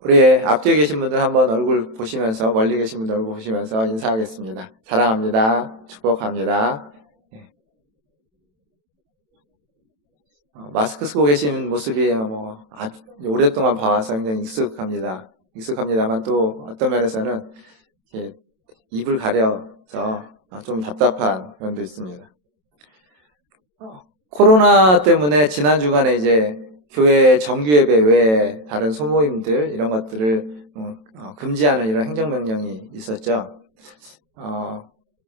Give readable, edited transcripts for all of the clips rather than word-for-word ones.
우리 앞뒤에 계신 분들 한번 얼굴 보시면서, 멀리 계신 분들 얼굴 보시면서 인사하겠습니다. 사랑합니다. 축복합니다. 예. 마스크 쓰고 계신 모습이 아주 오랫동안 봐와서 굉장히 익숙합니다만 또 어떤 면에서는 이렇게 입을 가려서 좀 답답한 면도 있습니다. 코로나 때문에 지난 주간에 이제 교회 정규예배 외에 다른 소모임들 이런 것들을 금지하는 이런 행정명령이 있었죠.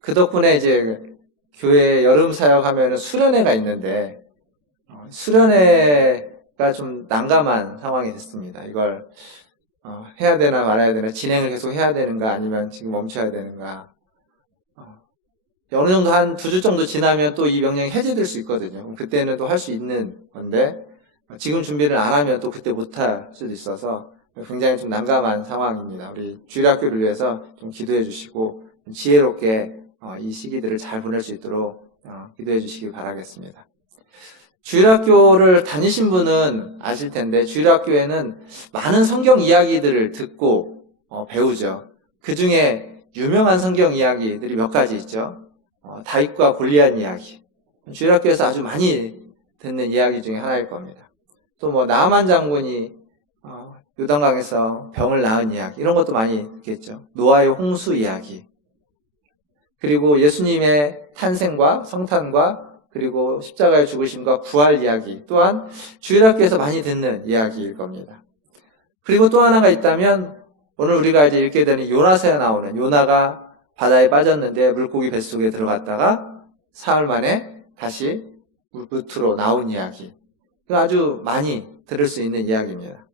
그 덕분에 이제 교회 여름 사역하면 수련회가 있는데 수련회가 좀 난감한 상황이 됐습니다. 이걸 해야 되나 말아야 되나, 진행을 계속 해야 되는가 아니면 지금 멈춰야 되는가. 어느 정도 한 2주 정도 지나면 또 이 명령이 해제될 수 있거든요. 그때는 또 할 수 있는 건데 지금 준비를 안 하면 또 그때 못할 수도 있어서 굉장히 좀 난감한 상황입니다. 우리 주일학교를 위해서 좀 기도해 주시고 지혜롭게 이 시기들을 잘 보낼 수 있도록 기도해 주시기 바라겠습니다. 주일학교를 다니신 분은 아실 텐데 주일학교에는 많은 성경 이야기들을 듣고 배우죠. 그 중에 유명한 성경 이야기들이 몇 가지 있죠. 다윗과 골리앗 이야기. 주일학교에서 아주 많이 듣는 이야기 중에 하나일 겁니다. 또 나아만 장군이 요단강에서 병을 낳은 이야기, 이런 것도 많이 듣겠죠. 노아의 홍수 이야기, 그리고 예수님의 탄생과 성탄과 그리고 십자가의 죽으심과 부활 이야기 또한 주일학교에서 많이 듣는 이야기일 겁니다. 그리고 또 하나가 있다면 오늘 우리가 이제 읽게 되는 요나서에 나오는, 요나가 바다에 빠졌는데 물고기 뱃속에 들어갔다가 사흘 만에 다시 물 끝으로 나온 이야기. 아주 많이 들을 수 있는 이야기입니다.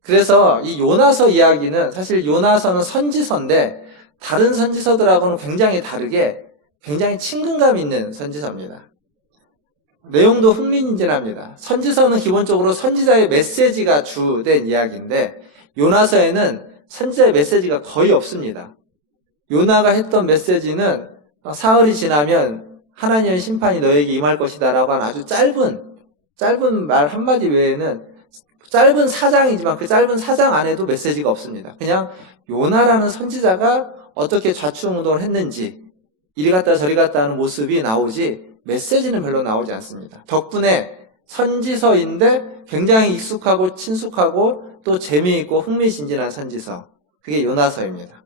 그래서 이 요나서 이야기는, 사실 요나서는 선지서인데 다른 선지서들하고는 굉장히 다르게 굉장히 친근감 있는 선지서입니다. 내용도 흥미진진합니다. 선지서는 기본적으로 선지자의 메시지가 주된 이야기인데 요나서에는 선지자의 메시지가 거의 없습니다. 요나가 했던 메시지는 사흘이 지나면 하나님의 심판이 너에게 임할 것이다 라고 하는 아주 짧은 말 한마디 외에는, 짧은 사장이지만 그 짧은 사장 안에도 메시지가 없습니다. 그냥 요나라는 선지자가 어떻게 좌충우돌을 했는지, 이리 갔다 저리 갔다 하는 모습이 나오지 메시지는 별로 나오지 않습니다. 덕분에 선지서인데 굉장히 익숙하고 친숙하고 또 재미있고 흥미진진한 선지서, 그게 요나서입니다.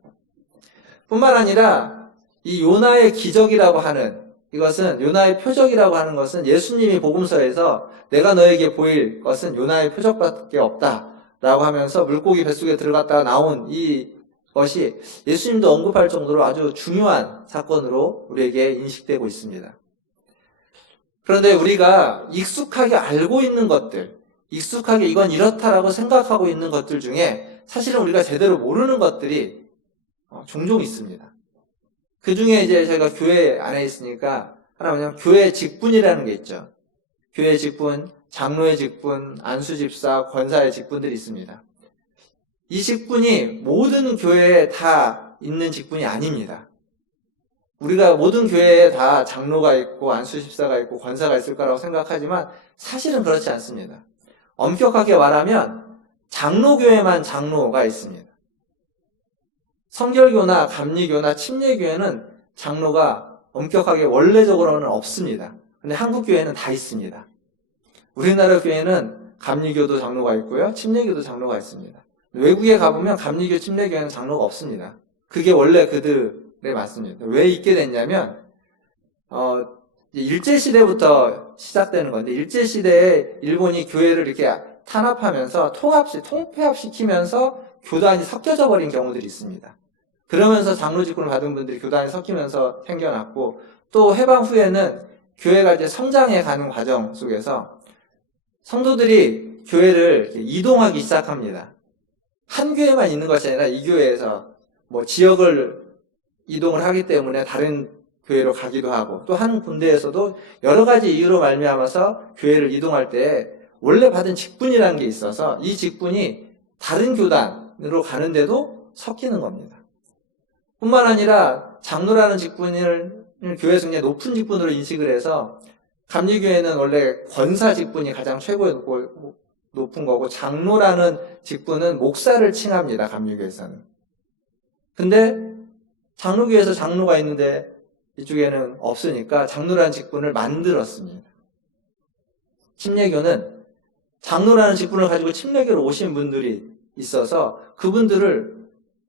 뿐만 아니라 이 요나의 기적이라고 하는, 이것은 요나의 표적이라고 하는 것은 예수님이 복음서에서 내가 너에게 보일 것은 요나의 표적밖에 없다 라고 하면서 물고기 뱃속에 들어갔다가 나온 이 것이 예수님도 언급할 정도로 아주 중요한 사건으로 우리에게 인식되고 있습니다. 그런데 우리가 익숙하게 알고 있는 것들, 익숙하게 이건 이렇다라고 생각하고 있는 것들 중에 사실은 우리가 제대로 모르는 것들이 종종 있습니다. 그 중에 이제 저희가 교회 안에 있으니까 하나 뭐냐면 교회 직분이라는 게 있죠. 교회 직분, 장로의 직분, 안수집사, 권사의 직분들이 있습니다. 이 직분이 모든 교회에 다 있는 직분이 아닙니다. 우리가 모든 교회에 다 장로가 있고 안수집사가 있고 권사가 있을 거라고 생각하지만 사실은 그렇지 않습니다. 엄격하게 말하면 장로교회만 장로가 있습니다. 성결교나 감리교나 침례교회는 장로가 엄격하게 원래적으로는 없습니다. 근데 한국교회는 다 있습니다. 우리나라 교회는 감리교도 장로가 있고요, 침례교도 장로가 있습니다. 외국에 가보면 감리교, 침례교회는 장로가 없습니다. 그게 원래 그들에 맞습니다. 왜 있게 됐냐면 일제시대부터 시작되는 건데, 일제시대에 일본이 교회를 이렇게 탄압하면서 통폐합시키면서 교단이 섞여져 버린 경우들이 있습니다. 그러면서 장로 직분을 받은 분들이 교단이 섞이면서 생겨났고, 또 해방 후에는 교회가 이제 성장해 가는 과정 속에서 성도들이 교회를 이동하기 시작합니다. 한 교회만 있는 것이 아니라 이 교회에서 지역을 이동을 하기 때문에 다른 교회로 가기도 하고, 또 한 군데에서도 여러 가지 이유로 말미암아서 교회를 이동할 때 원래 받은 직분이라는 게 있어서 이 직분이 다른 교단으로 가는데도 섞이는 겁니다. 뿐만 아니라 장로라는 직분을 교회에서 굉장히 높은 직분으로 인식을 해서 감리교회는 원래 권사 직분이 가장 최고였고 높은 거고, 장로라는 직분은 목사를 칭합니다, 감리교에서는. 근데 장로교에서 장로가 있는데 이쪽에는 없으니까 장로라는 직분을 만들었습니다. 침례교는 장로라는 직분을 가지고 침례교로 오신 분들이 있어서 그분들을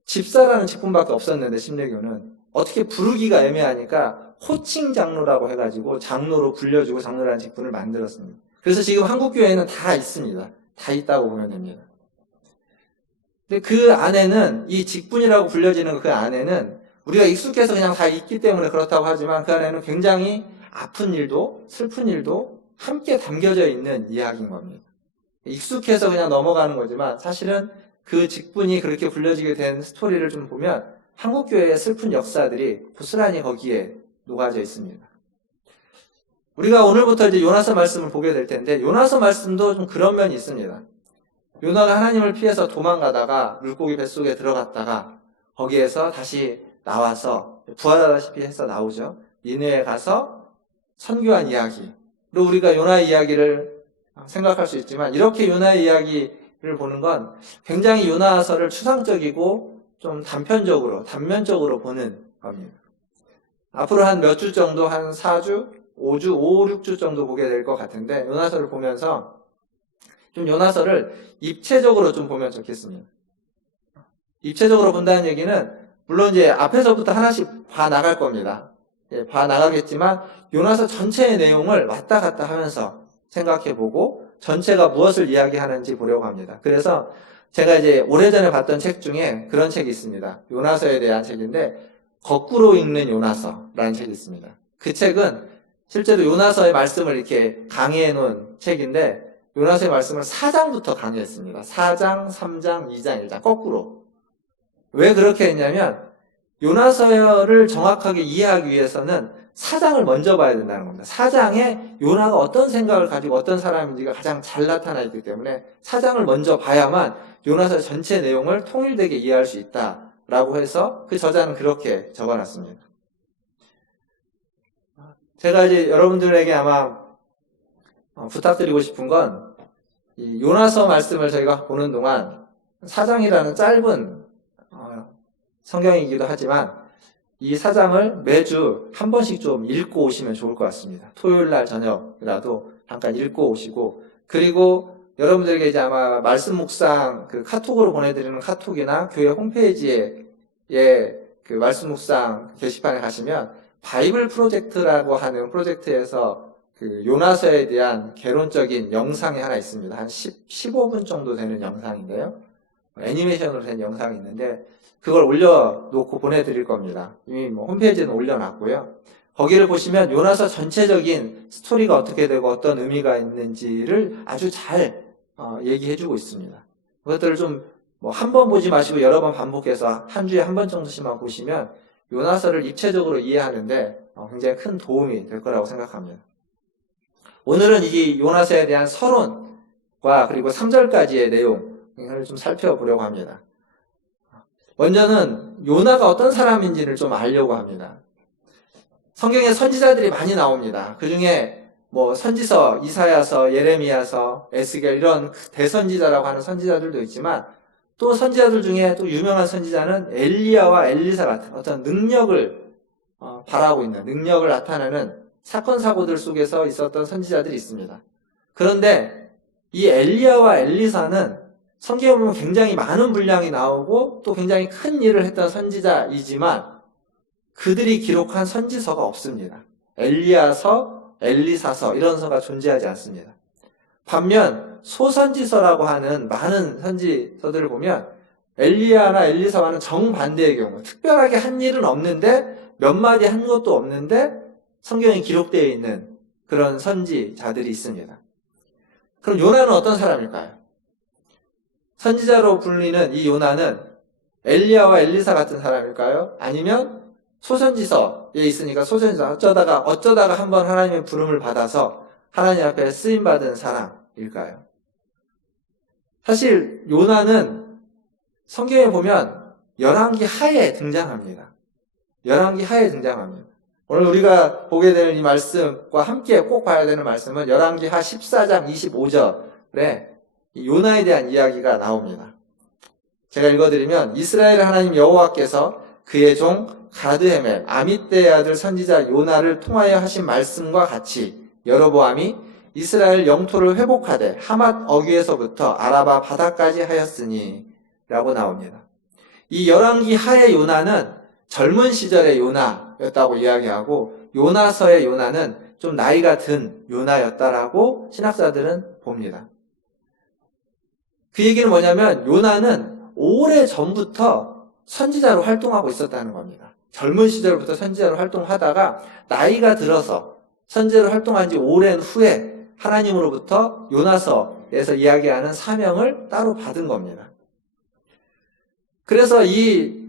집사라는 직분밖에 없었는데, 침례교는 어떻게 부르기가 애매하니까 호칭 장로라고 해가지고 장로로 불려주고 장로라는 직분을 만들었습니다. 그래서 지금 한국교회에는 다 있습니다. 다 있다고 보면 됩니다. 근데 그 안에는, 이 직분이라고 불려지는 그 안에는 우리가 익숙해서 그냥 다 있기 때문에 그렇다고 하지만, 그 안에는 굉장히 아픈 일도 슬픈 일도 함께 담겨져 있는 이야기인 겁니다. 익숙해서 그냥 넘어가는 거지만 사실은 그 직분이 그렇게 불려지게 된 스토리를 좀 보면 한국교회의 슬픈 역사들이 고스란히 거기에 녹아져 있습니다. 우리가 오늘부터 이제 요나서 말씀을 보게 될 텐데, 요나서 말씀도 좀 그런 면이 있습니다. 요나가 하나님을 피해서 도망가다가 물고기 뱃속에 들어갔다가 거기에서 다시 나와서 부활하다시피 해서 나오죠. 니느웨에 가서 선교한 이야기. 또 우리가 요나의 이야기를 생각할 수 있지만, 이렇게 요나의 이야기를 보는 건 굉장히 요나서를 추상적이고 좀 단면적으로 보는 겁니다. 앞으로 한 몇 주 정도, 한 4주, 5주, 5, 6주 정도 보게 될 것 같은데, 요나서를 보면서 좀 요나서를 입체적으로 좀 보면 좋겠습니다. 입체적으로 본다는 얘기는 물론 이제 앞에서부터 하나씩 봐 나갈 겁니다. 봐 나가겠지만 요나서 전체의 내용을 왔다 갔다 하면서 생각해보고 전체가 무엇을 이야기하는지 보려고 합니다. 그래서 제가 이제 오래전에 봤던 책 중에 그런 책이 있습니다. 요나서에 대한 책인데, 거꾸로 읽는 요나서라는 책이 있습니다. 그 책은 실제로 요나서의 말씀을 이렇게 강의해 놓은 책인데, 요나서의 말씀을 4장부터 강의했습니다. 4장, 3장, 2장, 1장 거꾸로. 왜 그렇게 했냐면 요나서를 정확하게 이해하기 위해서는 4장을 먼저 봐야 된다는 겁니다. 4장에 요나가 어떤 생각을 가지고 어떤 사람인지가 가장 잘 나타나 있기 때문에 4장을 먼저 봐야만 요나서 전체 내용을 통일되게 이해할 수 있다라고 해서 그 저자는 그렇게 적어놨습니다. 제가 이제 여러분들에게 아마 부탁드리고 싶은 건, 이 요나서 말씀을 저희가 보는 동안 4장이라는 짧은 성경이기도 하지만 이 4장을 매주 한 번씩 좀 읽고 오시면 좋을 것 같습니다. 토요일 날 저녁이라도 잠깐 읽고 오시고, 그리고 여러분들에게 이제 아마 말씀 묵상 그 카톡으로 보내드리는 카톡이나 교회 홈페이지에 그 말씀 묵상 게시판에 가시면 바이블 프로젝트라고 하는 프로젝트에서 그 요나서에 대한 개론적인 영상이 하나 있습니다. 한 15분 정도 되는 영상인데요. 애니메이션으로 된 영상이 있는데 그걸 올려놓고 보내드릴 겁니다. 이미 뭐 홈페이지에는 올려놨고요. 거기를 보시면 요나서 전체적인 스토리가 어떻게 되고 어떤 의미가 있는지를 아주 잘 얘기해주고 있습니다. 그것들을 좀 뭐 한 번 보지 마시고 여러 번 반복해서 한 주에 한 번 정도씩만 보시면 요나서를 입체적으로 이해하는데 굉장히 큰 도움이 될 거라고 생각합니다. 오늘은 이 요나서에 대한 서론과 그리고 3절까지의 내용을 좀 살펴보려고 합니다. 먼저는 요나가 어떤 사람인지를 좀 알려고 합니다. 성경에 선지자들이 많이 나옵니다. 그 중에 뭐 선지서, 이사야서, 예레미야서, 에스겔 이런 대선지자라고 하는 선지자들도 있지만, 또 선지자들 중에 또 유명한 선지자는 엘리야와 엘리사 같은 어떤 능력을 바라고 있는, 능력을 나타내는 사건 사고들 속에서 있었던 선지자들이 있습니다. 그런데 이 엘리야와 엘리사는 성경에 보면 굉장히 많은 분량이 나오고 또 굉장히 큰 일을 했던 선지자이지만 그들이 기록한 선지서가 없습니다. 엘리야서, 엘리사서 이런 서가 존재하지 않습니다. 반면 소선지서라고 하는 많은 선지서들을 보면 엘리야나 엘리사와는 정반대의 경우, 특별하게 한 일은 없는데 몇 마디 한 것도 없는데 성경에 기록되어 있는 그런 선지자들이 있습니다. 그럼 요나는 어떤 사람일까요? 선지자로 불리는 이 요나는 엘리야와 엘리사 같은 사람일까요? 아니면 소선지서에 있으니까 소선지서, 어쩌다가 한번 하나님의 부름을 받아서 하나님 앞에 쓰임받은 사람일까요? 사실 요나는 성경에 보면 열왕기 하에 등장합니다. 열왕기 하에 등장합니다. 오늘 우리가 보게 되는 이 말씀과 함께 꼭 봐야 되는 말씀은 열왕기 하 14장 25절에 이 요나에 대한 이야기가 나옵니다. 제가 읽어드리면 이스라엘 하나님 여호와께서 그의 종 가드헤멜 아mit대의 아들 선지자 요나를 통하여 하신 말씀과 같이 여로보암이 이스라엘 영토를 회복하되 하맛 어귀에서부터 아라바 바다까지 하였으니 라고 나옵니다. 이 열왕기 하의 요나는 젊은 시절의 요나였다고 이야기하고 요나서의 요나는 좀 나이가 든 요나였다라고 신학자들은 봅니다. 그 얘기는 뭐냐면 요나는 오래 전부터 선지자로 활동하고 있었다는 겁니다. 젊은 시절부터 선지자로 활동하다가 나이가 들어서 선지자로 활동한 지 오랜 후에 하나님으로부터 요나서에서 이야기하는 사명을 따로 받은 겁니다. 그래서 이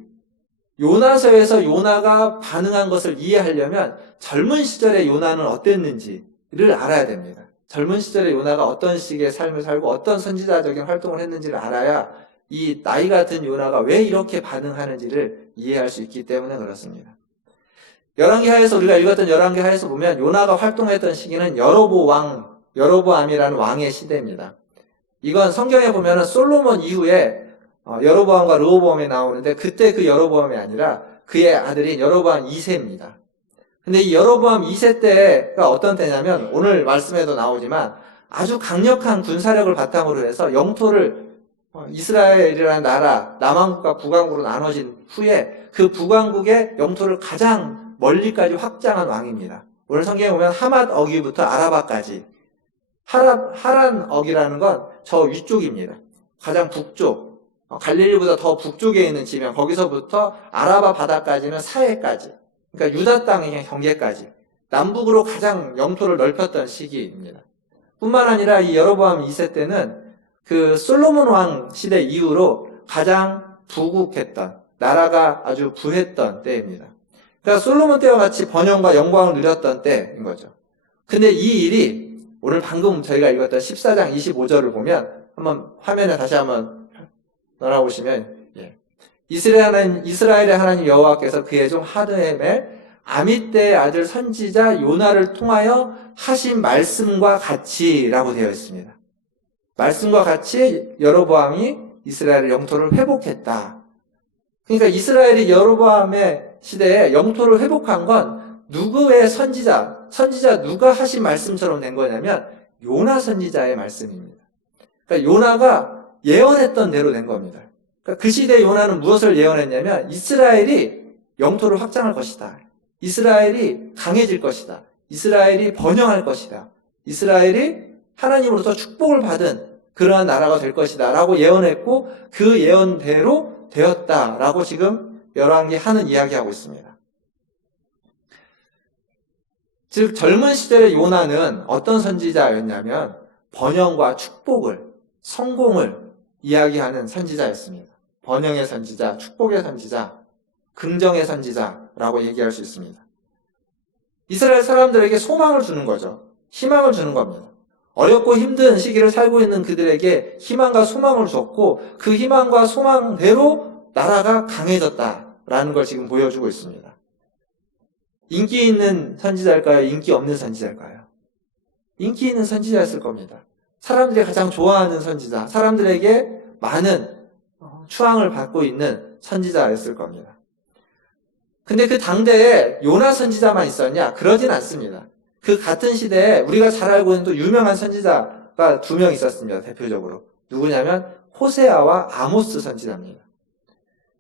요나서에서 요나가 반응한 것을 이해하려면 젊은 시절의 요나는 어땠는지를 알아야 됩니다. 젊은 시절의 요나가 어떤 식의 삶을 살고 어떤 선지자적인 활동을 했는지를 알아야 이 나이가 든 요나가 왜 이렇게 반응하는지를 이해할 수 있기 때문에 그렇습니다. 열왕기하에서 우리가 읽었던 열왕기하에서 보면 요나가 활동했던 시기는 여로보암이라는 왕의 시대입니다. 이건 성경에 보면은 솔로몬 이후에 여로보암과 르호보암이 나오는데 그때 그 여로보암이 아니라 그의 아들인 여로보암 2세입니다. 근데 이 여로보암 2세 때가 어떤 때냐면 오늘 말씀에도 나오지만 아주 강력한 군사력을 바탕으로 해서 영토를 이스라엘이라는 나라 남왕국과 북왕국으로 나눠진 후에 그 북왕국의 영토를 가장 멀리까지 확장한 왕입니다. 오늘 성경에 보면 하맛 어귀부터 아라바까지 하란 어귀라는 건 저 위쪽입니다. 가장 북쪽 갈릴리보다 더 북쪽에 있는 지명 거기서부터 아라바 바다까지는 사해까지 그러니까 유다 땅의 경계까지 남북으로 가장 영토를 넓혔던 시기입니다. 뿐만 아니라 이 여로보암 2세 때는 그 솔로몬 왕 시대 이후로 가장 부국했던 나라가 아주 부했던 때입니다. 그러니까 솔로몬 때와 같이 번영과 영광을 누렸던 때인 거죠. 근데 이 일이 오늘 방금 저희가 읽었던 14장 25절을 보면 한번 화면에 다시 한번 넣어보시면 이스라엘의 하나님 여호와께서 그의 종 하드헤멜 아mit대의 아들 선지자 요나를 통하여 하신 말씀과 같이라고 되어 있습니다. 말씀과 같이 여로보암이 이스라엘의 영토를 회복했다. 그러니까 이스라엘이 여로보암의 시대에 영토를 회복한 건 누구의 선지자 누가 하신 말씀처럼 된 거냐면 요나 선지자의 말씀입니다. 그러니까 요나가 예언했던 대로 된 겁니다. 그러니까 그 시대의 요나는 무엇을 예언했냐면 이스라엘이 영토를 확장할 것이다. 이스라엘이 강해질 것이다. 이스라엘이 번영할 것이다. 이스라엘이 하나님으로부터 축복을 받은 그러한 나라가 될 것이다 라고 예언했고 그 예언대로 되었다라고 지금 열왕기 하는 이야기하고 있습니다. 즉 젊은 시절의 요나는 어떤 선지자였냐면 번영과 축복을 성공을 이야기하는 선지자였습니다. 번영의 선지자, 축복의 선지자, 긍정의 선지자라고 얘기할 수 있습니다. 이스라엘 사람들에게 소망을 주는 거죠. 희망을 주는 겁니다. 어렵고 힘든 시기를 살고 있는 그들에게 희망과 소망을 줬고 그 희망과 소망대로 나라가 강해졌다라는 걸 지금 보여주고 있습니다. 인기 있는 선지자일까요? 인기 없는 선지자일까요? 인기 있는 선지자였을 겁니다. 사람들이 가장 좋아하는 선지자, 사람들에게 많은 추앙을 받고 있는 선지자였을 겁니다. 근데 그 당대에 요나 선지자만 있었냐? 그러진 않습니다. 그 같은 시대에 우리가 잘 알고 있는 또 유명한 선지자가 2명 있었습니다. 대표적으로. 누구냐면 호세아와 아모스 선지자입니다.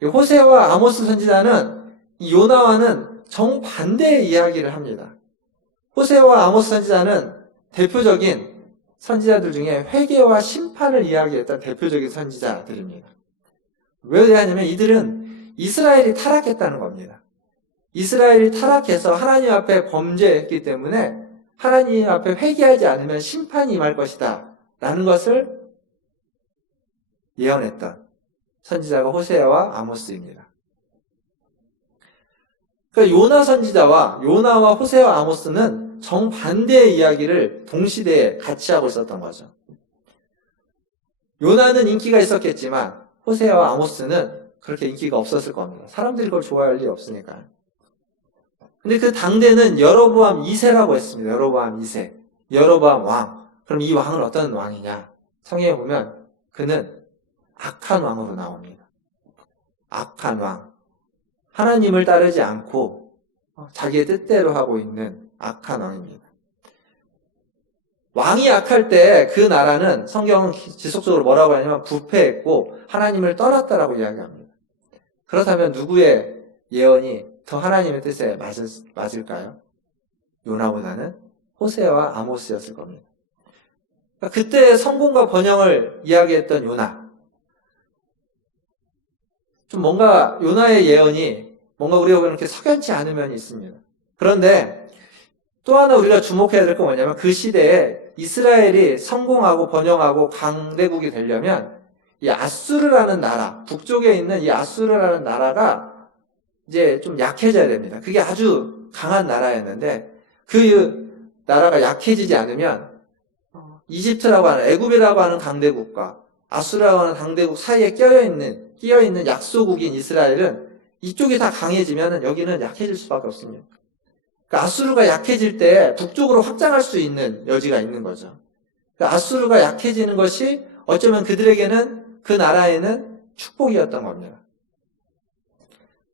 호세아와 아모스 선지자는 이 요나와는 정반대의 이야기를 합니다. 호세아와 아모스 선지자는 대표적인 선지자들 중에 회개와 심판을 이야기했던 대표적인 선지자들입니다. 왜 그러냐면 이들은 이스라엘이 타락했다는 겁니다. 이스라엘이 타락해서 하나님 앞에 범죄했기 때문에 하나님 앞에 회개하지 않으면 심판이 임할 것이다 라는 것을 예언했던 선지자가 호세아와 아모스입니다. 그러니까 요나 선지자와 요나와 호세아와 아모스는 정반대의 이야기를 동시대에 같이 하고 있었던 거죠. 요나는 인기가 있었겠지만 호세아와 아모스는 그렇게 인기가 없었을 겁니다. 사람들이 그걸 좋아할 리 없으니까. 근데 그 당대는 여로보암 2세라고 했습니다. 여로보암 2세. 여로보암 왕. 그럼 이 왕은 어떤 왕이냐? 성경에 보면 그는 악한 왕으로 나옵니다. 악한 왕. 하나님을 따르지 않고 자기의 뜻대로 하고 있는 악한 왕입니다. 왕이 악할 때 그 나라는 성경은 지속적으로 뭐라고 하냐면 부패했고 하나님을 떠났다라고 이야기합니다. 그렇다면 누구의 예언이 더 하나님의 뜻에 맞을까요? 요나보다는 호세와 아모스였을 겁니다. 그러니까 그때 성공과 번영을 이야기했던 요나. 좀 뭔가 요나의 예언이 뭔가 우리가 보면 이렇게 석연치 않은 면이 있습니다. 그런데 또 하나 우리가 주목해야 될 건 뭐냐면 그 시대에 이스라엘이 성공하고 번영하고 강대국이 되려면 이 아수르라는 나라, 북쪽에 있는 이 아수르라는 나라가 이제 좀 약해져야 됩니다. 그게 아주 강한 나라였는데 그 나라가 약해지지 않으면 이집트라고 하는 애굽이라고 하는 강대국과 아수르라고 하는 강대국 사이에 끼어있는 약소국인 이스라엘은 이쪽이 다 강해지면 여기는 약해질 수밖에 없습니다. 그러니까 아수르가 약해질 때 북쪽으로 확장할 수 있는 여지가 있는 거죠. 그러니까 아수르가 약해지는 것이 어쩌면 그들에게는 그 나라에는 축복이었던 겁니다.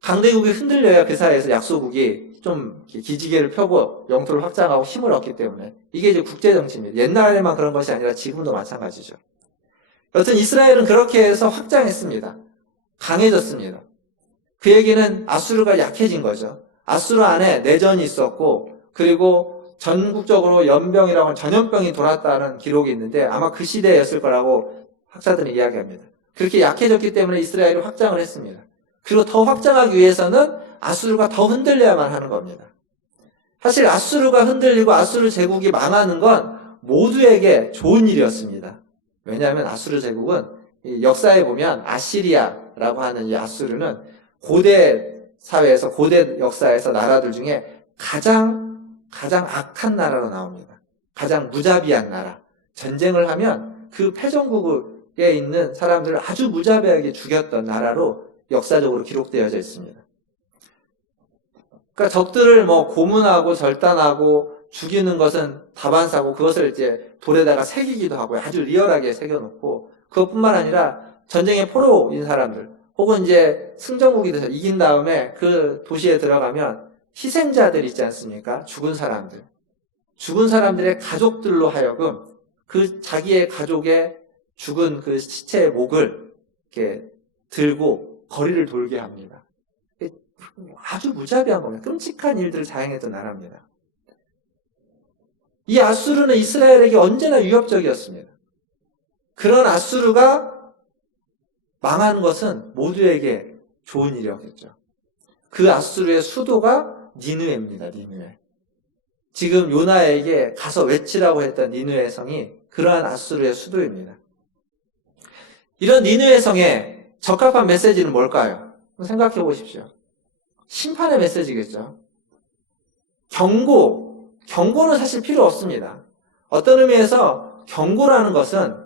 강대국이 흔들려야 그 사이에서 약소국이 좀 기지개를 펴고 영토를 확장하고 힘을 얻기 때문에 이게 이제 국제정치입니다. 옛날에만 그런 것이 아니라 지금도 마찬가지죠. 여튼 이스라엘은 그렇게 해서 확장했습니다. 강해졌습니다. 그 얘기는 아수르가 약해진 거죠. 아수르 안에 내전이 있었고 그리고 전국적으로 연병이라고 하는 전염병이 돌았다는 기록이 있는데 아마 그 시대였을 거라고 학자들은 이야기합니다. 그렇게 약해졌기 때문에 이스라엘이 확장을 했습니다. 그리고 더 확장하기 위해서는 아수르가 더 흔들려야만 하는 겁니다. 사실 아수르가 흔들리고 아수르 제국이 망하는 건 모두에게 좋은 일이었습니다. 왜냐하면 아수르 제국은 역사에 보면 아시리아라고 하는 이 아수르는 고대 사회에서 고대 역사에서 나라들 중에 가장 악한 나라로 나옵니다. 가장 무자비한 나라. 전쟁을 하면 그 패전국에 있는 사람들을 아주 무자비하게 죽였던 나라로 역사적으로 기록되어져 있습니다. 그러니까 적들을 고문하고 절단하고 죽이는 것은 다반사고 그것을 이제 돌에다가 새기기도 하고 아주 리얼하게 새겨놓고 그것뿐만 아니라 전쟁의 포로인 사람들 혹은 이제 승전국이 돼서 이긴 다음에 그 도시에 들어가면 희생자들 있지 않습니까? 죽은 사람들의 가족들로 하여금 그 자기의 가족의 죽은 그 시체의 목을 이렇게 들고 거리를 돌게 합니다. 아주 무자비한 겁니다. 끔찍한 일들을 자행했던 나라입니다. 이 아수르는 이스라엘에게 언제나 위협적이었습니다. 그런 아수르가 망하는 것은 모두에게 좋은 일이었겠죠. 그 아수르의 수도가 니느웨입니다. 니느웨. 지금 요나에게 가서 외치라고 했던 니느웨 성이 그러한 아수르의 수도입니다. 이런 니느웨 성에 적합한 메시지는 뭘까요? 생각해 보십시오. 심판의 메시지겠죠. 경고는 사실 필요 없습니다. 어떤 의미에서 경고라는 것은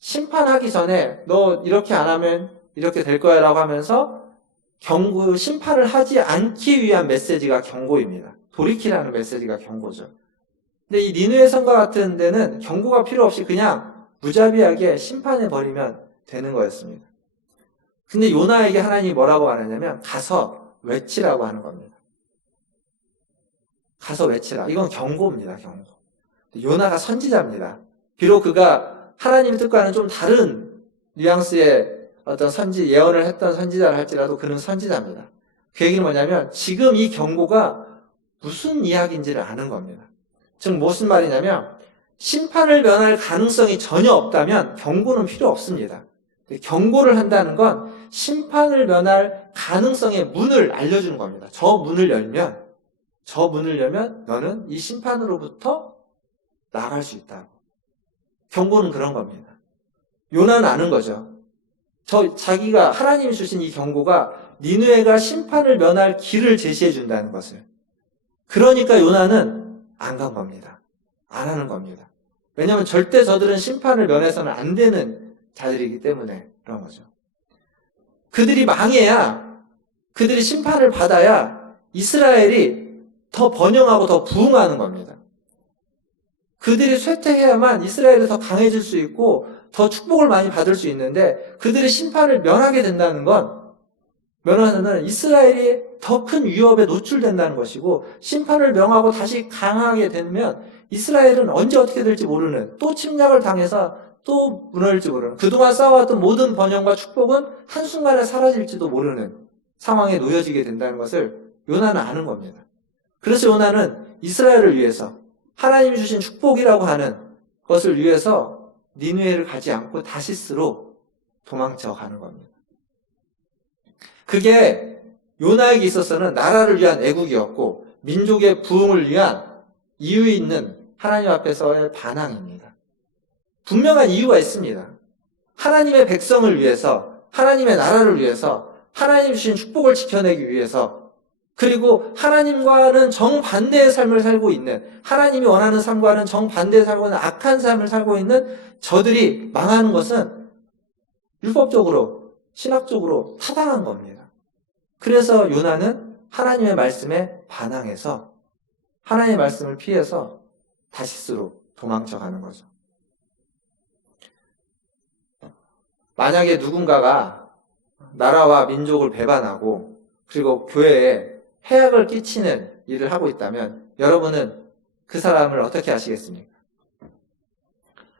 심판하기 전에 너 이렇게 안 하면 이렇게 될 거야 라고 하면서 심판을 하지 않기 위한 메시지가 경고입니다. 돌이키라는 메시지가 경고죠. 근데 이 니느웨 성과 같은 데는 경고가 필요 없이 그냥 무자비하게 심판해버리면 되는 거였습니다. 근데 요나에게 하나님이 뭐라고 말하냐면 가서 외치라고 하는 겁니다. 가서 외치라. 이건 경고입니다. 경고. 요나가 선지자입니다. 비록 그가 하나님의 뜻과는 좀 다른 뉘앙스의 어떤 예언을 했던 선지자를 할지라도 그는 선지자입니다. 그 얘기는 뭐냐면 지금 이 경고가 무슨 이야기인지를 아는 겁니다. 즉 무슨 말이냐면 심판을 면할 가능성이 전혀 없다면 경고는 필요 없습니다. 경고를 한다는 건 심판을 면할 가능성의 문을 알려주는 겁니다. 저 문을 열면 너는 이 심판으로부터 나갈 수 있다고. 경고는 그런 겁니다. 요나는 아는 거죠. 자기가 하나님이 주신 이 경고가 니느웨가 심판을 면할 길을 제시해 준다는 것을. 그러니까 요나는 안 간 겁니다. 안 하는 겁니다. 왜냐하면 절대 저들은 심판을 면해서는 안 되는 자들이기 때문에 그런 거죠. 그들이 망해야, 그들이 심판을 받아야 이스라엘이 더 번영하고 더 부흥하는 겁니다. 그들이 쇠퇴해야만 이스라엘이 더 강해질 수 있고 더 축복을 많이 받을 수 있는데 그들의 심판을 면하게 된다는 건 면하는 이스라엘이 더 큰 위협에 노출된다는 것이고 심판을 명하고 다시 강하게 되면 이스라엘은 언제 어떻게 될지 모르는 또 침략을 당해서 또 무너질지 모르는 그동안 쌓아왔던 모든 번영과 축복은 한순간에 사라질지도 모르는 상황에 놓여지게 된다는 것을 요나는 아는 겁니다. 그래서 요나는 이스라엘을 위해서 하나님이 주신 축복이라고 하는 것을 위해서 니느웨를 가지 않고 다시스로 도망쳐 가는 겁니다. 그게 요나에게 있어서는 나라를 위한 애국이었고 민족의 부흥을 위한 이유 있는 하나님 앞에서의 반항입니다. 분명한 이유가 있습니다. 하나님의 백성을 위해서, 하나님의 나라를 위해서, 하나님 주신 축복을 지켜내기 위해서, 그리고 하나님과는 정반대의 삶을 살고 있는, 하나님이 원하는 삶과는 정반대의 살고 있는 악한 삶을 살고 있는 저들이 망하는 것은 율법적으로, 신학적으로 타당한 겁니다. 그래서 요나는 하나님의 말씀에 반항해서 하나님의 말씀을 피해서 다시스로 도망쳐 가는 거죠. 만약에 누군가가 나라와 민족을 배반하고 그리고 교회에 해악을 끼치는 일을 하고 있다면 여러분은 그 사람을 어떻게 하시겠습니까?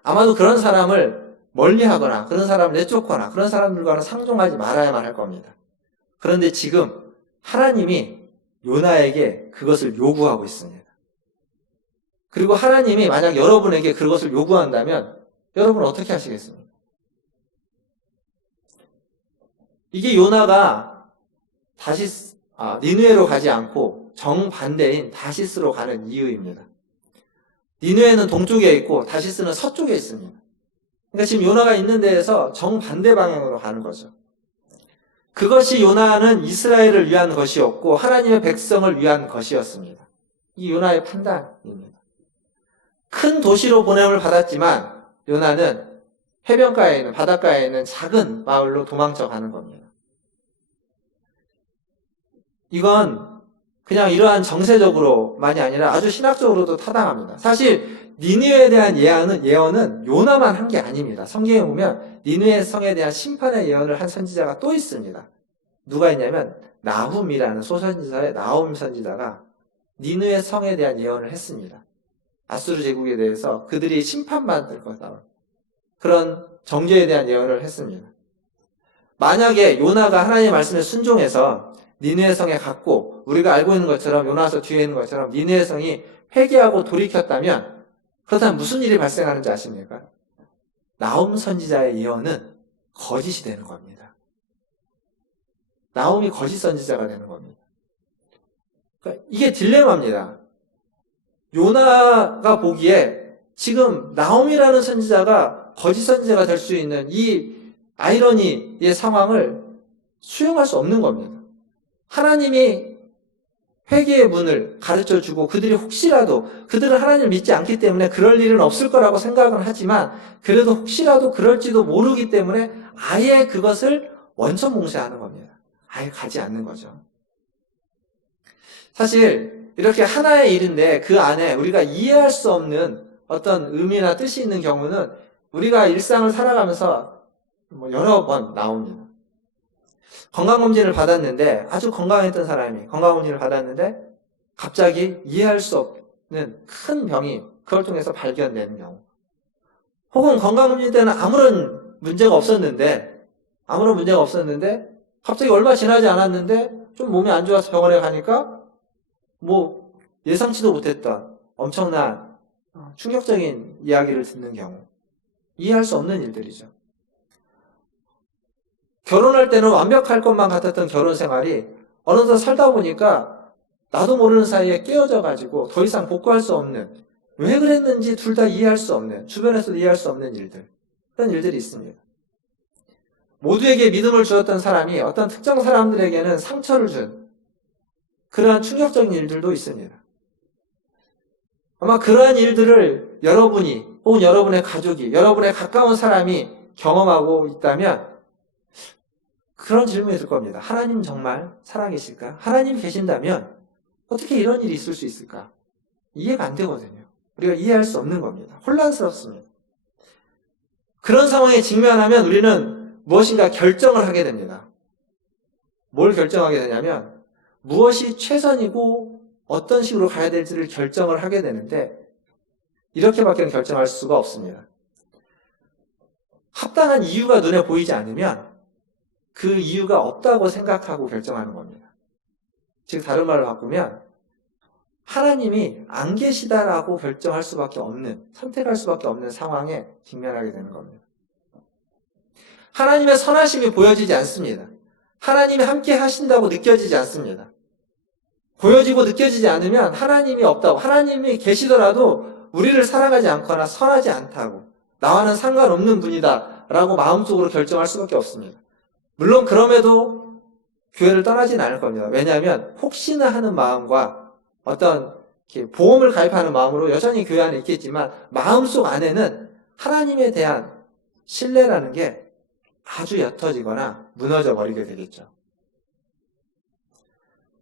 아마도 그런 사람을 멀리하거나 그런 사람을 내쫓거나 그런 사람들과는 상종하지 말아야만 할 겁니다. 그런데 지금 하나님이 요나에게 그것을 요구하고 있습니다. 그리고 하나님이 만약 여러분에게 그것을 요구한다면 여러분은 어떻게 하시겠습니까? 이게 요나가 니느웨로 가지 않고 정반대인 다시스로 가는 이유입니다. 니느웨는 동쪽에 있고 다시스는 서쪽에 있습니다. 그러니까 지금 요나가 있는 데에서 정반대 방향으로 가는 거죠. 그것이 요나는 이스라엘을 위한 것이었고 하나님의 백성을 위한 것이었습니다. 이 요나의 판단입니다. 큰 도시로 보냄을 받았지만 요나는 해변가에 있는 바닷가에 있는 작은 마을로 도망쳐 가는 겁니다. 이건 그냥 이러한 정세적으로만이 아니라 아주 신학적으로도 타당합니다. 사실 니느웨에 대한 예언은 요나만 한 게 아닙니다. 성경에 보면 니느웨 성에 대한 심판의 예언을 한 선지자가 또 있습니다. 누가 있냐면 나훔이라는 소선지자의 나훔 선지자가 니느웨 성에 대한 예언을 했습니다. 아수르 제국에 대해서 그들이 심판받을 거다. 그런 정죄에 대한 예언을 했습니다. 만약에 요나가 하나님의 말씀에 순종해서 니느웨 성에 갔고 우리가 알고 있는 것처럼 요나서 뒤에 있는 것처럼 니느웨 성이 회개하고 돌이켰다면 그렇다면 무슨 일이 발생하는지 아십니까? 나훔 선지자의 예언은 거짓이 되는 겁니다. 나훔이 거짓 선지자가 되는 겁니다. 그러니까 이게 딜레마입니다. 요나가 보기에 지금 나훔이라는 선지자가 거짓 선지자가 될 수 있는 이 아이러니의 상황을 수용할 수 없는 겁니다. 하나님이 회개의 문을 가르쳐주고 그들이 혹시라도 그들은 하나님을 믿지 않기 때문에 그럴 일은 없을 거라고 생각은 하지만 그래도 혹시라도 그럴지도 모르기 때문에 아예 그것을 원천봉쇄하는 겁니다. 아예 가지 않는 거죠. 사실 이렇게 하나의 일인데 그 안에 우리가 이해할 수 없는 어떤 의미나 뜻이 있는 경우는 우리가 일상을 살아가면서 여러 번 나옵니다. 건강검진을 받았는데 아주 건강했던 사람이 건강검진을 받았는데 갑자기 이해할 수 없는 큰 병이 그걸 통해서 발견되는 경우, 혹은 건강검진 때는 아무런 문제가 없었는데 갑자기 얼마 지나지 않았는데 좀 몸이 안 좋아서 병원에 가니까 예상치도 못했던 엄청난 충격적인 이야기를 듣는 경우, 이해할 수 없는 일들이죠. 결혼할 때는 완벽할 것만 같았던 결혼 생활이 어느덧 살다 보니까 나도 모르는 사이에 깨어져 가지고 더 이상 복구할 수 없는, 왜 그랬는지 둘 다 이해할 수 없는, 주변에서도 이해할 수 없는 일들, 그런 일들이 있습니다. 모두에게 믿음을 주었던 사람이 어떤 특정 사람들에게는 상처를 준 그러한 충격적인 일들도 있습니다. 아마 그러한 일들을 여러분이 혹은 여러분의 가족이, 여러분의 가까운 사람이 경험하고 있다면 그런 질문이 들 겁니다. 하나님 정말 살아계실까? 하나님 계신다면 어떻게 이런 일이 있을 수 있을까? 이해가 안 되거든요. 우리가 이해할 수 없는 겁니다. 혼란스럽습니다. 그런 상황에 직면하면 우리는 무엇인가 결정을 하게 됩니다. 뭘 결정하게 되냐면 무엇이 최선이고 어떤 식으로 가야 될지를 결정을 하게 되는데 이렇게밖에 결정할 수가 없습니다. 합당한 이유가 눈에 보이지 않으면 그 이유가 없다고 생각하고 결정하는 겁니다. 즉 다른 말로 바꾸면 하나님이 안 계시다라고 결정할 수밖에 없는, 선택할 수밖에 없는 상황에 직면하게 되는 겁니다. 하나님의 선하심이 보여지지 않습니다. 하나님이 함께 하신다고 느껴지지 않습니다. 보여지고 느껴지지 않으면 하나님이 없다고, 하나님이 계시더라도 우리를 사랑하지 않거나 선하지 않다고, 나와는 상관없는 분이다 라고 마음속으로 결정할 수밖에 없습니다. 물론 그럼에도 교회를 떠나진 않을 겁니다. 왜냐하면 혹시나 하는 마음과 어떤 보험을 가입하는 마음으로 여전히 교회 안에 있겠지만 마음속 안에는 하나님에 대한 신뢰라는 게 아주 옅어지거나 무너져 버리게 되겠죠.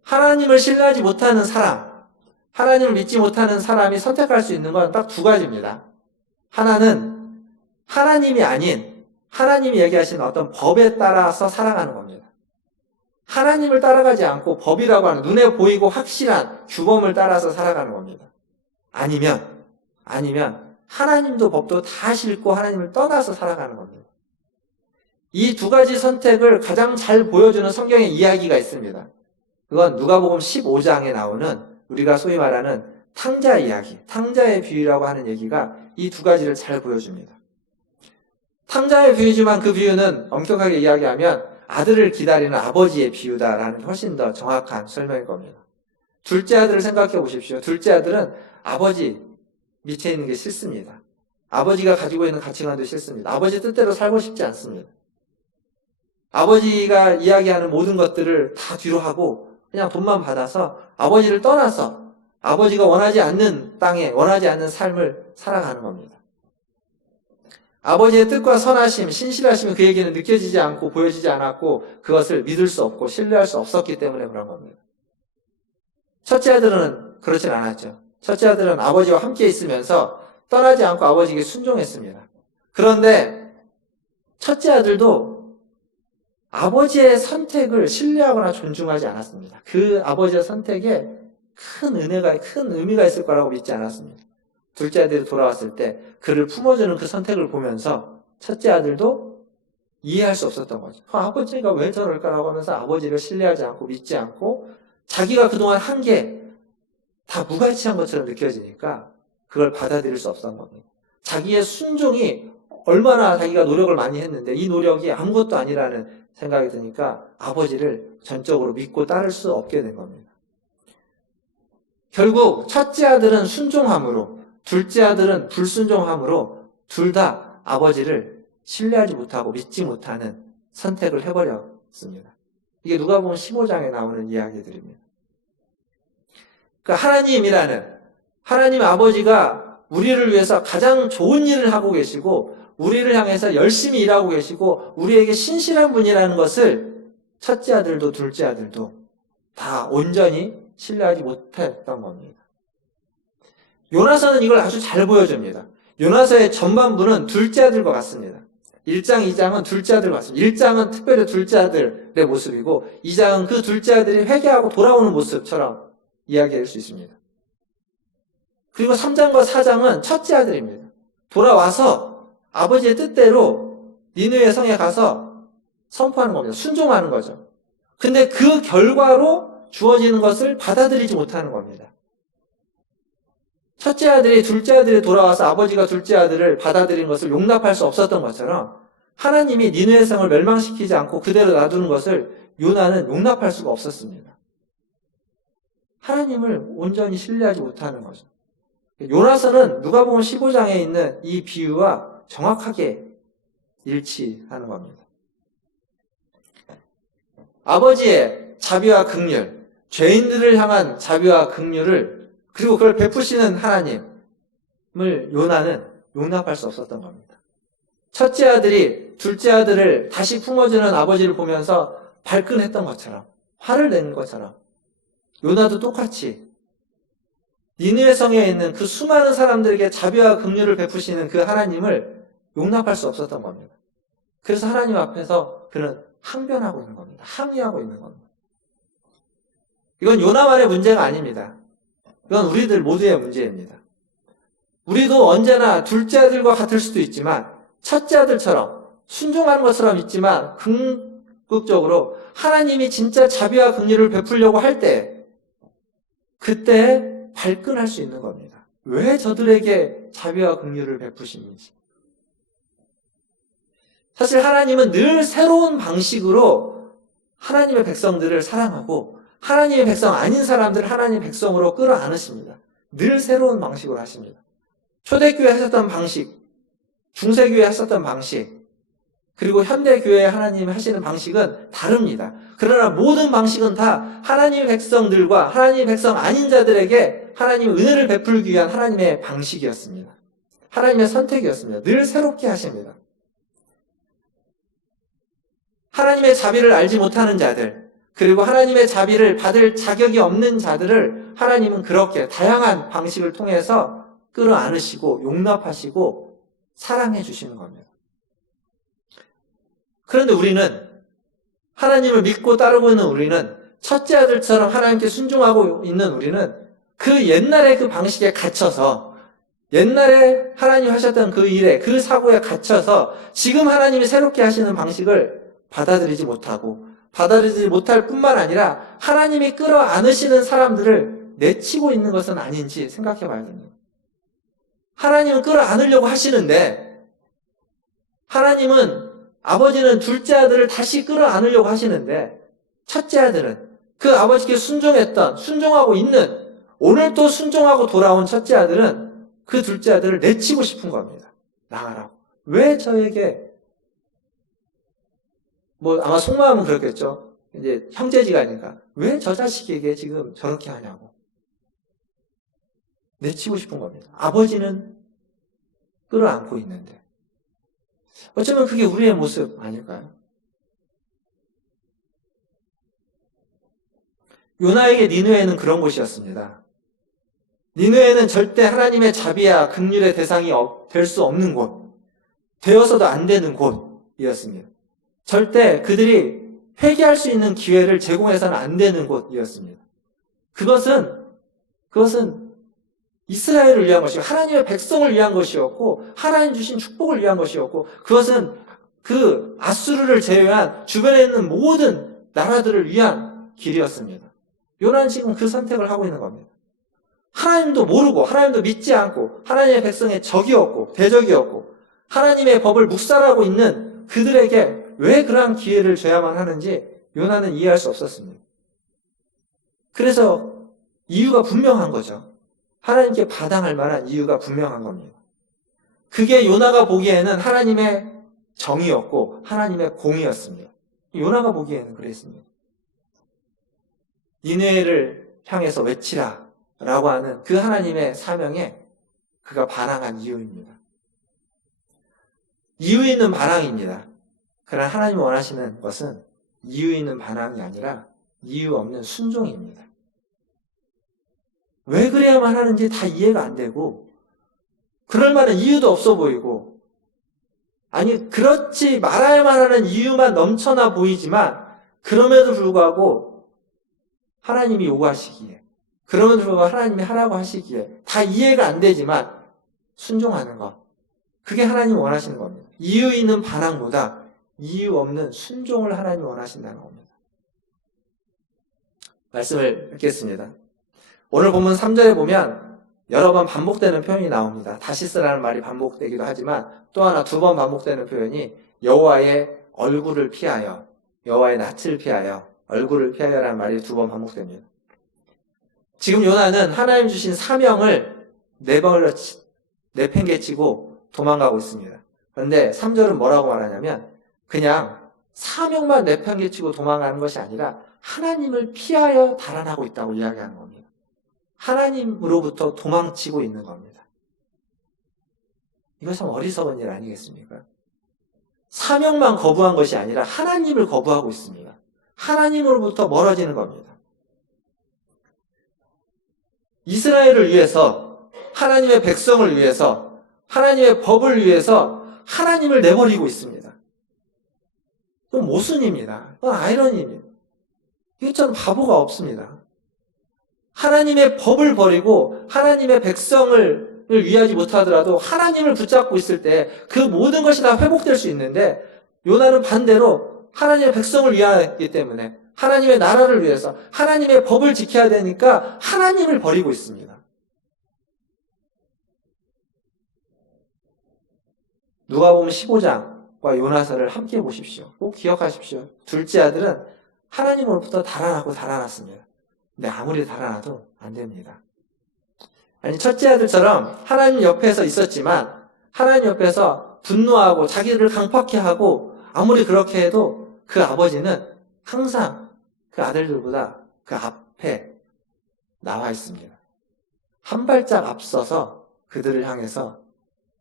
하나님을 신뢰하지 못하는 사람, 하나님을 믿지 못하는 사람이 선택할 수 있는 건 딱 두 가지입니다. 하나는 하나님이 아닌 하나님이 얘기하시는 어떤 법에 따라서 살아가는 겁니다. 하나님을 따라가지 않고 법이라고 하는 눈에 보이고 확실한 규범을 따라서 살아가는 겁니다. 아니면 하나님도 법도 다 싫고 하나님을 떠나서 살아가는 겁니다. 이 두 가지 선택을 가장 잘 보여주는 성경의 이야기가 있습니다. 그건 누가복음 15장에 나오는 우리가 소위 말하는 탕자 이야기, 탕자의 비유라고 하는 얘기가 이 두 가지를 잘 보여줍니다. 탕자의 비유지만 그 비유는 엄격하게 이야기하면 아들을 기다리는 아버지의 비유다라는 훨씬 더 정확한 설명일 겁니다. 둘째 아들을 생각해 보십시오. 둘째 아들은 아버지 밑에 있는 게 싫습니다. 아버지가 가지고 있는 가치관도 싫습니다. 아버지 뜻대로 살고 싶지 않습니다. 아버지가 이야기하는 모든 것들을 다 뒤로 하고 그냥 돈만 받아서 아버지를 떠나서 아버지가 원하지 않는 땅에 원하지 않는 삶을 살아가는 겁니다. 아버지의 뜻과 선하심, 신실하심이 그에게는 느껴지지 않고 보여지지 않았고 그것을 믿을 수 없고 신뢰할 수 없었기 때문에 그런 겁니다. 첫째 아들은 그렇진 않았죠. 첫째 아들은 아버지와 함께 있으면서 떠나지 않고 아버지에게 순종했습니다. 그런데 첫째 아들도 아버지의 선택을 신뢰하거나 존중하지 않았습니다. 그 아버지의 선택에 큰 은혜가, 큰 의미가 있을 거라고 믿지 않았습니다. 둘째 아들이 돌아왔을 때 그를 품어주는 그 선택을 보면서 첫째 아들도 이해할 수 없었던 거죠. 아버지가 왜 저럴까라고 하면서 아버지를 신뢰하지 않고 믿지 않고 자기가 그동안 한 게 다 무가치한 것처럼 느껴지니까 그걸 받아들일 수 없었던 겁니다. 자기의 순종이 얼마나 자기가 노력을 많이 했는데 이 노력이 아무것도 아니라는 생각이 드니까 아버지를 전적으로 믿고 따를 수 없게 된 겁니다. 결국 첫째 아들은 순종함으로 둘째 아들은 불순종함으로 둘 다 아버지를 신뢰하지 못하고 믿지 못하는 선택을 해버렸습니다. 이게 누가복음 15장에 나오는 이야기들입니다. 그러니까 하나님 아버지가 우리를 위해서 가장 좋은 일을 하고 계시고 우리를 향해서 열심히 일하고 계시고 우리에게 신실한 분이라는 것을 첫째 아들도 둘째 아들도 다 온전히 신뢰하지 못했던 겁니다. 요나서는 이걸 아주 잘 보여줍니다. 요나서의 전반부는 둘째 아들과 같습니다. 1장, 2장은 둘째 아들과 같습니다. 1장은 특별히 둘째 아들의 모습이고 2장은 그 둘째 아들이 회개하고 돌아오는 모습처럼 이야기할 수 있습니다. 그리고 3장과 4장은 첫째 아들입니다. 돌아와서 아버지의 뜻대로 니느웨 성에 가서 선포하는 겁니다. 순종하는 거죠. 근데 그 결과로 주어지는 것을 받아들이지 못하는 겁니다. 첫째 아들이 둘째 아들이 돌아와서 아버지가 둘째 아들을 받아들인 것을 용납할 수 없었던 것처럼 하나님이 니느웨 성을 멸망시키지 않고 그대로 놔두는 것을 요나는 용납할 수가 없었습니다. 하나님을 온전히 신뢰하지 못하는 거죠. 요나서는 누가복음 15장에 있는 이 비유와 정확하게 일치하는 겁니다. 아버지의 자비와 긍휼, 죄인들을 향한 자비와 긍휼을 그리고 그걸 베푸시는 하나님을 요나는 용납할 수 없었던 겁니다. 첫째 아들이 둘째 아들을 다시 품어주는 아버지를 보면서 발끈했던 것처럼 화를 내는 것처럼 요나도 똑같이 니느웨 성에 있는 그 수많은 사람들에게 자비와 긍휼을 베푸시는 그 하나님을 용납할 수 없었던 겁니다. 그래서 하나님 앞에서 그는 항변하고 있는 겁니다. 항의하고 있는 겁니다. 이건 요나만의 문제가 아닙니다. 이건 우리들 모두의 문제입니다. 우리도 언제나 둘째 아들과 같을 수도 있지만 첫째 아들처럼 순종하는 것처럼 있지만 궁극적으로 하나님이 진짜 자비와 긍휼을 베풀려고 할 때 그때 발끈할 수 있는 겁니다. 왜 저들에게 자비와 긍휼을 베푸시는지. 사실 하나님은 늘 새로운 방식으로 하나님의 백성들을 사랑하고 하나님의 백성 아닌 사람들을 하나님의 백성으로 끌어안으십니다. 늘 새로운 방식으로 하십니다. 초대교회 하셨던 방식, 중세교회 하셨던 방식, 그리고 현대교회 하나님이 하시는 방식은 다릅니다. 그러나 모든 방식은 다 하나님의 백성들과 하나님의 백성 아닌 자들에게 하나님의 은혜를 베풀기 위한 하나님의 방식이었습니다. 하나님의 선택이었습니다. 늘 새롭게 하십니다. 하나님의 자비를 알지 못하는 자들, 그리고 하나님의 자비를 받을 자격이 없는 자들을 하나님은 그렇게 다양한 방식을 통해서 끌어안으시고 용납하시고 사랑해 주시는 겁니다. 그런데 우리는 하나님을 믿고 따르고 있는 우리는 첫째 아들처럼 하나님께 순종하고 있는 우리는 그 옛날의 그 방식에 갇혀서 옛날에 하나님 하셨던 그 일에 그 사고에 갇혀서 지금 하나님이 새롭게 하시는 방식을 받아들이지 못하고 받아들이지 못할 뿐만 아니라 하나님이 끌어안으시는 사람들을 내치고 있는 것은 아닌지 생각해 봐야 됩니다. 하나님은 끌어안으려고 하시는데 하나님은 아버지는 둘째 아들을 다시 끌어안으려고 하시는데 첫째 아들은 그 아버지께 순종하고 있는 오늘 또 순종하고 돌아온 첫째 아들은 그 둘째 아들을 내치고 싶은 겁니다. 나가라고. 왜 저에게 아마 속마음은 그렇겠죠. 이제 형제지간이니까 왜 저 자식에게 지금 저렇게 하냐고. 내치고 싶은 겁니다. 아버지는 끌어안고 있는데. 어쩌면 그게 우리의 모습 아닐까요? 요나에게 니느웨는 그런 곳이었습니다. 니느웨는 절대 하나님의 자비와 긍휼의 대상이 될 수 없는 곳, 되어서도 안 되는 곳이었습니다. 절대 그들이 회개할 수 있는 기회를 제공해서는 안 되는 곳이었습니다. 그것은 이스라엘을 위한 것이고 하나님의 백성을 위한 것이었고 하나님 주신 축복을 위한 것이었고 그것은 그 아수르를 제외한 주변에 있는 모든 나라들을 위한 길이었습니다. 요나는 지금 그 선택을 하고 있는 겁니다. 하나님도 모르고 하나님도 믿지 않고 하나님의 백성의 적이었고 대적이었고 하나님의 법을 묵살하고 있는 그들에게 왜 그러한 기회를 줘야만 하는지 요나는 이해할 수 없었습니다. 그래서 이유가 분명한 거죠. 하나님께 바당할 만한 이유가 분명한 겁니다. 그게 요나가 보기에는 하나님의 정의였고 하나님의 공의였습니다. 요나가 보기에는 그랬습니다. 니느웨를 향해서 외치라 라고 하는 그 하나님의 사명에 그가 반항한 이유입니다. 이유 있는 반항입니다. 그러나 하나님이 원하시는 것은 이유 있는 반항이 아니라 이유 없는 순종입니다. 왜 그래야만 하는지 다 이해가 안 되고 그럴 만한 이유도 없어 보이고 아니 그렇지 말아야만 하는 이유만 넘쳐나 보이지만 그럼에도 불구하고 하나님이 요구하시기에 그럼에도 불구하고 하나님이 하라고 하시기에 다 이해가 안 되지만 순종하는 것 그게 하나님이 원하시는 겁니다. 이유 있는 반항보다 이유 없는 순종을 하나님이 원하신다는 겁니다. 말씀을 읽겠습니다. 오늘 본문 3절에 보면 여러 번 반복되는 표현이 나옵니다. 다시스라는 말이 반복되기도 하지만 또 하나 2번 반복되는 표현이 여호와의 얼굴을 피하여 여호와의 낯을 피하여 얼굴을 피하여라는 말이 2번 반복됩니다. 지금 요나는 하나님 주신 사명을 내팽개치고 도망가고 있습니다. 그런데 3절은 뭐라고 말하냐면 그냥 사명만 내팽개치고 도망가는 것이 아니라 하나님을 피하여 달아나고 있다고 이야기하는 겁니다. 하나님으로부터 도망치고 있는 겁니다. 이거 참 어리석은 일 아니겠습니까? 사명만 거부한 것이 아니라 하나님을 거부하고 있습니다. 하나님으로부터 멀어지는 겁니다. 이스라엘을 위해서 하나님의 백성을 위해서 하나님의 법을 위해서 하나님을 내버리고 있습니다. 그건 모순입니다. 그건 아이러니입니다. 이것처럼 바보가 없습니다. 하나님의 법을 버리고 하나님의 백성을 위하지 못하더라도 하나님을 붙잡고 있을 때 그 모든 것이 다 회복될 수 있는데, 요나는 반대로 하나님의 백성을 위하기 때문에 하나님의 나라를 위해서 하나님의 법을 지켜야 되니까 하나님을 버리고 있습니다. 누가복음 15장과 요나서를 함께 보십시오. 꼭 기억하십시오. 둘째 아들은 하나님으로부터 달아났습니다. 근데 아무리 달아나도 안 됩니다. 아니, 첫째 아들처럼 하나님 옆에서 있었지만 하나님 옆에서 분노하고 자기를 강팍해 하고 아무리 그렇게 해도 그 아버지는 항상 그 아들들보다 그 앞에 나와 있습니다. 한 발짝 앞서서 그들을 향해서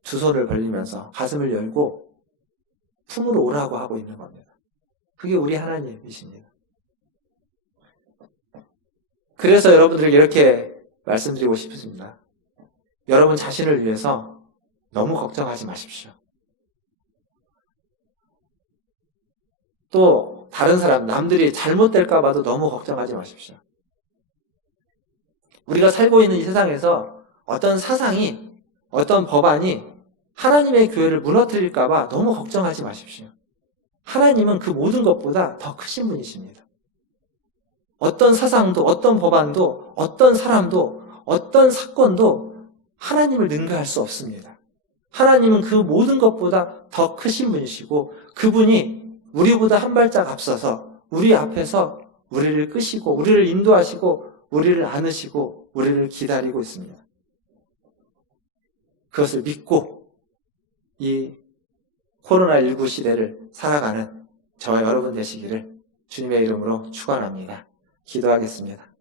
두 손을 벌리면서 가슴을 열고 품으로 오라고 하고 있는 겁니다. 그게 우리 하나님이십니다. 그래서 여러분들에게 이렇게 말씀드리고 싶습니다. 여러분 자신을 위해서 너무 걱정하지 마십시오. 또 다른 사람, 남들이 잘못될까 봐도 너무 걱정하지 마십시오. 우리가 살고 있는 이 세상에서 어떤 사상이, 어떤 법안이 하나님의 교회를 무너뜨릴까 봐 너무 걱정하지 마십시오. 하나님은 그 모든 것보다 더 크신 분이십니다. 어떤 사상도, 어떤 법안도, 어떤 사람도, 어떤 사건도 하나님을 능가할 수 없습니다. 하나님은 그 모든 것보다 더 크신 분이시고, 그분이 우리보다 한 발짝 앞서서 우리 앞에서 우리를 끄시고 우리를 인도하시고 우리를 안으시고 우리를 기다리고 있습니다. 그것을 믿고 이 코로나19 시대를 살아가는 저와 여러분 되시기를 주님의 이름으로 축원합니다. 기도하겠습니다.